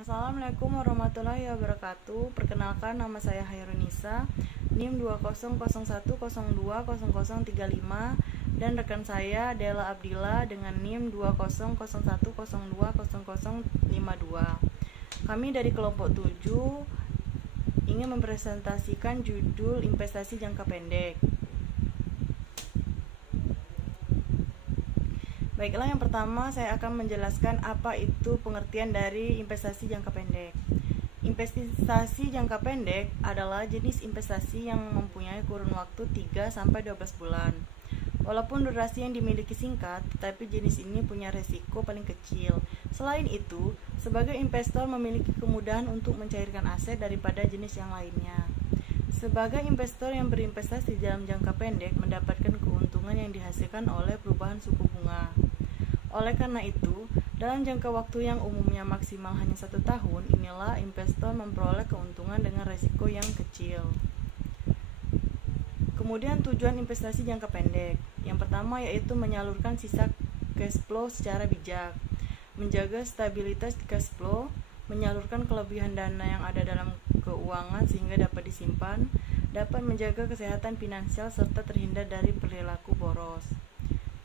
Assalamualaikum warahmatullahi wabarakatuh. Perkenalkan, nama saya Hairunisa, NIM 20010202035, dan rekan saya Dela Abdillah dengan NIM 2001020200052. Kami dari kelompok 7 ingin mempresentasikan judul investasi jangka pendek. Baiklah, yang pertama saya akan menjelaskan apa itu pengertian dari investasi jangka pendek. Investasi jangka pendek adalah jenis investasi yang mempunyai kurun waktu 3-12 bulan. Walaupun durasi yang dimiliki singkat, tetapi jenis ini punya resiko paling kecil. Selain itu, sebagai investor memiliki kemudahan untuk mencairkan aset daripada jenis yang lainnya. Sebagai investor yang berinvestasi dalam jangka pendek mendapatkan keuntungan yang dihasilkan oleh perubahan suku bunga. Oleh karena itu, dalam jangka waktu yang umumnya maksimal hanya 1 tahun, inilah investor memperoleh keuntungan dengan risiko yang kecil. Kemudian tujuan investasi jangka pendek. Yang pertama yaitu menyalurkan sisa cash flow secara bijak, menjaga stabilitas cash flow, menyalurkan kelebihan dana yang ada dalam keuangan sehingga dapat disimpan, dapat menjaga kesehatan finansial serta terhindar dari perilaku boros.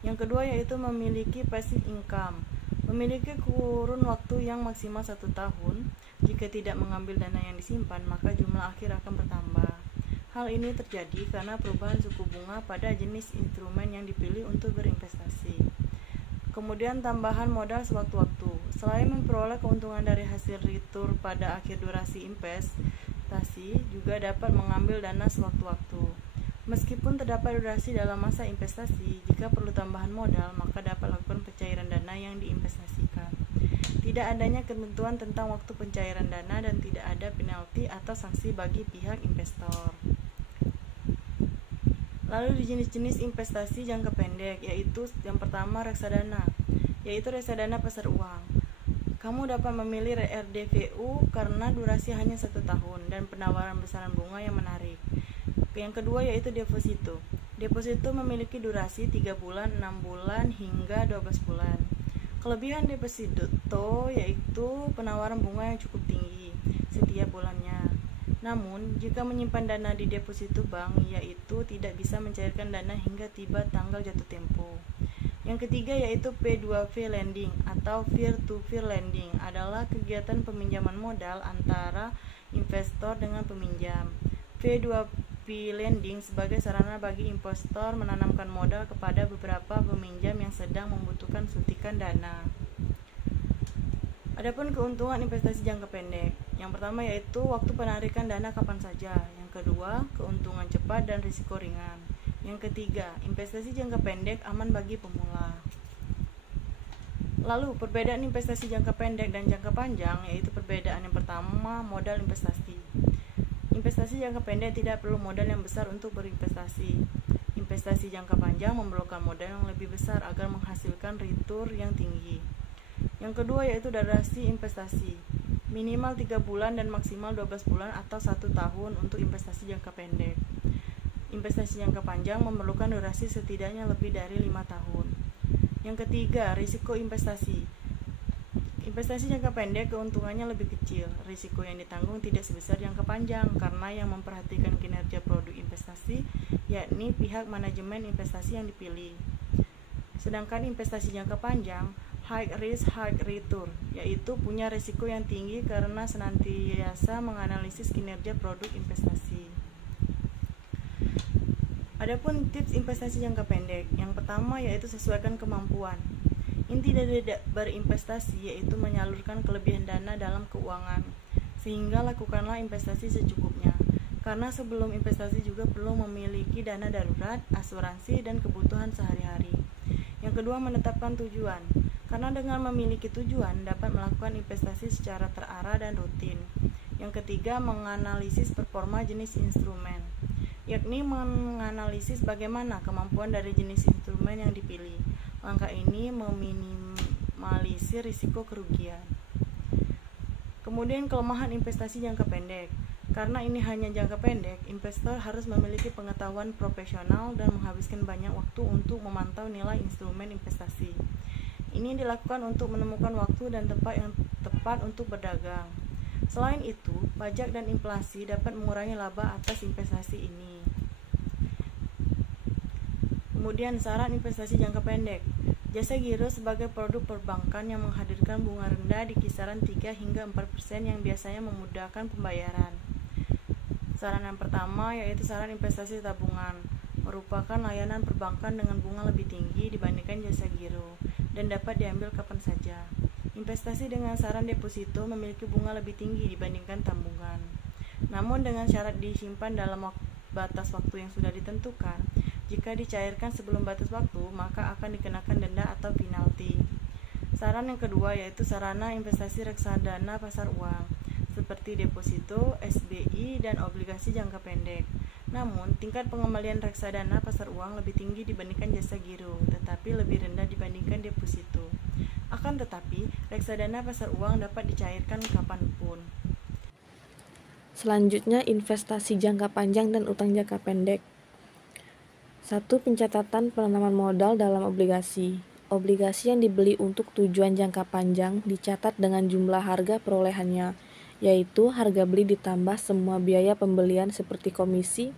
Yang kedua yaitu memiliki passive income, memiliki kurun waktu yang maksimal 1 tahun. Jika tidak mengambil dana yang disimpan, maka jumlah akhir akan bertambah. Hal ini terjadi karena perubahan suku bunga pada jenis instrumen yang dipilih untuk berinvestasi. Kemudian tambahan modal sewaktu-waktu. Selain memperoleh keuntungan dari hasil return pada akhir durasi investasi, juga dapat mengambil dana sewaktu-waktu. Meskipun terdapat durasi dalam masa investasi, jika perlu tambahan modal, maka dapat lakukan pencairan dana yang diinvestasikan. Tidak adanya ketentuan tentang waktu pencairan dana dan tidak ada penalti atau sanksi bagi pihak investor. Lalu di jenis-jenis investasi jangka pendek, yaitu yang pertama reksadana, yaitu reksadana pasar uang. Kamu dapat memilih RDVU karena durasi hanya 1 tahun dan penawaran besaran bunga yang menarik. Yang kedua yaitu deposito. Deposito memiliki durasi 3 bulan, 6 bulan, hingga 12 bulan. Kelebihan deposito yaitu penawaran bunga yang cukup tinggi setiap bulannya. Namun, jika menyimpan dana di deposito bank, yaitu tidak bisa mencairkan dana hingga tiba tanggal jatuh tempo. Yang ketiga yaitu P2V lending atau peer-to-peer lending adalah kegiatan peminjaman modal antara investor dengan peminjam. P2P lending sebagai sarana bagi investor menanamkan modal kepada beberapa peminjam yang sedang membutuhkan suntikan dana. Adapun keuntungan investasi jangka pendek, yang pertama yaitu waktu penarikan dana kapan saja. Yang kedua, keuntungan cepat dan risiko ringan. Yang ketiga, investasi jangka pendek aman bagi pemula. Lalu, perbedaan investasi jangka pendek dan jangka panjang, yaitu perbedaan yang pertama, modal investasi. Investasi jangka pendek tidak perlu modal yang besar untuk berinvestasi. Investasi jangka panjang memerlukan modal yang lebih besar agar menghasilkan return yang tinggi. Yang kedua yaitu durasi investasi, minimal 3 bulan dan maksimal 12 bulan atau 1 tahun untuk investasi jangka pendek. Investasi jangka panjang memerlukan durasi setidaknya lebih dari 5 tahun. Yang ketiga, risiko investasi. Investasi jangka pendek keuntungannya lebih kecil, risiko yang ditanggung tidak sebesar jangka panjang karena yang memperhatikan kinerja produk investasi, yakni pihak manajemen investasi yang dipilih. Sedangkan investasi jangka panjang, high risk, high return, yaitu punya risiko yang tinggi karena senantiasa menganalisis kinerja produk investasi. Adapun tips investasi jangka pendek, yang pertama yaitu sesuaikan kemampuan. Inti dari berinvestasi yaitu menyalurkan kelebihan dana dalam keuangan, sehingga lakukanlah investasi secukupnya. Karena sebelum investasi juga perlu memiliki dana darurat, asuransi, dan kebutuhan sehari-hari. Yang kedua, menetapkan tujuan. Karena dengan memiliki tujuan dapat melakukan investasi secara terarah dan rutin. Yang ketiga, menganalisis performa jenis instrumen, yakni menganalisis bagaimana kemampuan dari jenis instrumen yang dipilih. Langkah ini meminimalisir risiko kerugian. Kemudian kelemahan investasi jangka pendek. Karena ini hanya jangka pendek, investor harus memiliki pengetahuan profesional dan menghabiskan banyak waktu untuk memantau nilai instrumen investasi. Ini dilakukan untuk menemukan waktu waktu dan tempat yang tepat untuk berdagang. Selain itu, pajak dan inflasi dapat mengurangi laba atas investasi ini. Kemudian saran investasi jangka pendek. Jasa giro sebagai produk perbankan yang menghadirkan bunga rendah di kisaran 3 hingga 4% yang biasanya memudahkan pembayaran. Saran yang pertama yaitu saran investasi tabungan, merupakan layanan perbankan dengan bunga lebih tinggi dibandingkan jasa giro dan dapat diambil kapan saja. Investasi dengan saran deposito memiliki bunga lebih tinggi dibandingkan tabungan. Namun dengan syarat disimpan dalam batas waktu yang sudah ditentukan. Jika dicairkan sebelum batas waktu, maka akan dikenakan denda atau penalti. Saran yang kedua yaitu sarana investasi reksadana pasar uang, seperti deposito, SBI, dan obligasi jangka pendek. Namun, tingkat pengembalian reksadana pasar uang lebih tinggi dibandingkan jasa giro, tetapi lebih rendah dibandingkan deposito. Akan tetapi, reksadana pasar uang dapat dicairkan kapanpun. Selanjutnya, investasi jangka panjang dan utang jangka pendek. 1. Pencatatan penanaman modal dalam obligasi. Obligasi yang dibeli untuk tujuan jangka panjang dicatat dengan jumlah harga perolehannya, yaitu harga beli ditambah semua biaya pembelian seperti komisi,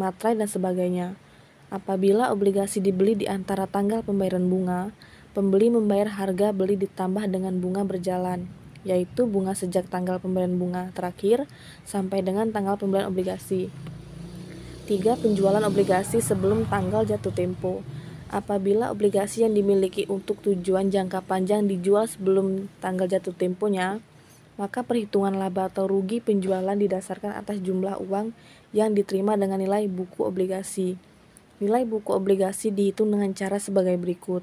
materai, dan sebagainya. Apabila obligasi dibeli di antara tanggal pembayaran bunga, pembeli membayar harga beli ditambah dengan bunga berjalan, yaitu bunga sejak tanggal pembayaran bunga terakhir sampai dengan tanggal pembelian obligasi. 3. Penjualan obligasi sebelum tanggal jatuh tempo. Apabila obligasi yang dimiliki untuk tujuan jangka panjang dijual sebelum tanggal jatuh temponya, maka perhitungan laba atau rugi penjualan didasarkan atas jumlah uang yang diterima dengan nilai buku obligasi. Nilai buku obligasi dihitung dengan cara sebagai berikut.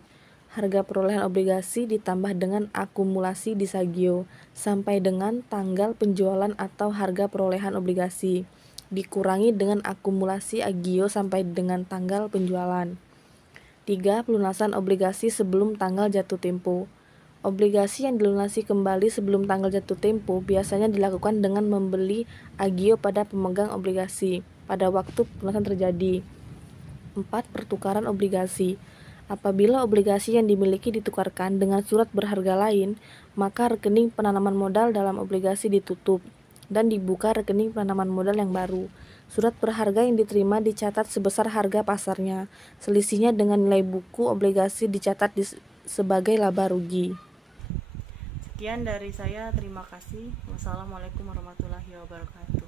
Harga perolehan obligasi ditambah dengan akumulasi di Sagio sampai dengan tanggal penjualan atau harga perolehan obligasi, dikurangi dengan akumulasi Agio sampai dengan tanggal penjualan. 3. Pelunasan obligasi sebelum tanggal jatuh tempo. Obligasi yang dilunasi kembali sebelum tanggal jatuh tempo biasanya dilakukan dengan membeli Agio pada pemegang obligasi pada waktu pelunasan terjadi. 4. Pertukaran obligasi. Apabila obligasi yang dimiliki ditukarkan dengan surat berharga lain, maka rekening penanaman modal dalam obligasi ditutup dan dibuka rekening penanaman modal yang baru. Surat berharga yang diterima dicatat sebesar harga pasarnya. Selisihnya dengan nilai buku obligasi dicatat sebagai laba rugi. Sekian dari saya, terima kasih. Wassalamualaikum warahmatullahi wabarakatuh.